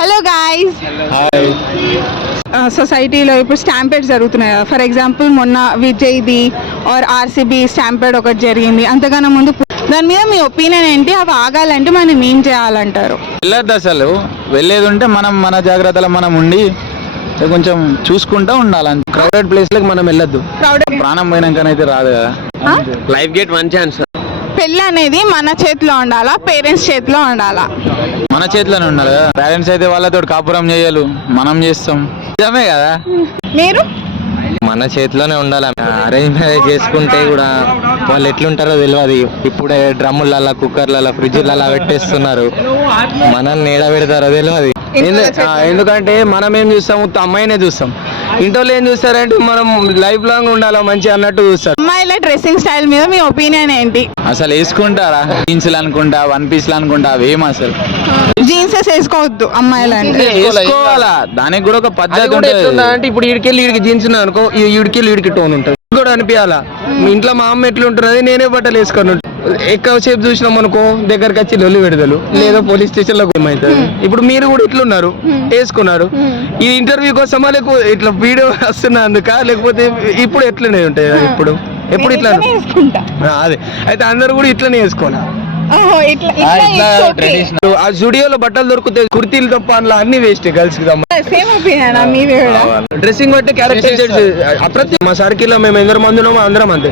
Hello guys, సొసైటీలో ఇప్పుడు stampede జరుగుతున్నాయి కదా. ఫర్ ఎగ్జాంపుల్ మొన్న విజయ్ది ఆర్ ఆర్సీబీ స్టాంపేడ్ ఒకటి జరిగింది. అంతకన్నా ముందు దాని మీద మీ ఒపీనియన్ ఏంటి? అవి ఆగాలంటే మనం ఏం చేయాలంటారు? వెళ్ళొద్దు, అసలు వెళ్ళేది ఉంటే మనం మన జాగ్రత్తలో మనం ఉండి కొంచెం చూసుకుంటూ ఉండాలి. క్రౌడెడ్ ప్లేస్లకు మనం వెళ్ళొద్దు. ప్రాణం పోయినాకనైతే రాదు కదా. Life get one chance. పెళ్ళి అనేది మన చేతిలో ఉండాలా, పేరెంట్స్ చేతిలో ఉండాలా? మన చేతిలోనే ఉండాలి కదా. పేరెంట్స్ అయితే వాళ్ళతో కాపురం చేయలు, మనం చేస్తాం. నిజమే కదా. మీరు? మన చేతిలోనే ఉండాలి. అరేంజ్ మ్యారేజ్ చేసుకుంటే కూడా వాళ్ళు ఎట్లుంటారో తెలియదు. ఇప్పుడే డ్రమ్ములలో, కుక్కర్లలో, ఫ్రిడ్జ్లలో పెట్టేస్తున్నారు. మనల్ని ఏడ పెడతారో తెలియదు. ఎందుకంటే మనం ఏం చూస్తాం, అమ్మాయినే చూస్తాం. ఇంట్లో ఏం చూస్తారంటే మనం లైఫ్ లాంగ్ ఉండాలి మంచి అన్నట్టు చూస్తారు. అమ్మాయిల డ్రెస్సింగ్ స్టైల్ మీద మీ ఒపీనియన్ ఏంటి? అసలు వేసుకుంటారా? జీన్స్లు అనుకుంటా, వన్ పీస్లు అనుకుంటా, అవేం అసలు జీన్సెస్ వేసుకోవద్దు అమ్మాయిలు అంటే. వేసుకోవాలా, దానికి కూడా ఒక పద్ధతి ఉంటుంది. అంటే ఇప్పుడు ఈడికెళ్ళి ఈడికి జీన్స్ అనుకో, ఈడికెళ్ళి ఈడికి టోన్ ఉంటుంది కూడా అనిపించాలా. మీ ఇంట్లో మా అమ్మ ఎట్లుంటున్నది, నేనే బట్టలు వేసుకొని ఎక్కువసేపు చూసినాం అనుకో, దగ్గరకు వచ్చి లొల్లి పెడతలు, లేదా పోలీస్ స్టేషన్ లో ఏమవుతుంది. ఇప్పుడు మీరు కూడా ఇట్లున్నారు, వేసుకున్నారు. ఈ ఇంటర్వ్యూ కోసమా లేకపోతే ఇట్లా వీడియో వస్తున్నా అందుక, లేకపోతే ఇప్పుడు ఎట్లనే ఉంటాయి? ఇప్పుడు ఎప్పుడు ఇట్లా అదే అయితే అందరు కూడా ఇట్లనే వేసుకోవాలి. ఆ స్టూడియోలో బట్టలు దొరుకుతాయి, కుర్తీలు తప్ప అందులో అన్ని వేస్ట్. గర్ల్స్ కి డ్రెస్సింగ్ బట్టి క్యారెక్టర్. ప్రతి మా సర్కిల్ లో మేము ఎందరు మంది ఉన్నామో అందరం అంతే.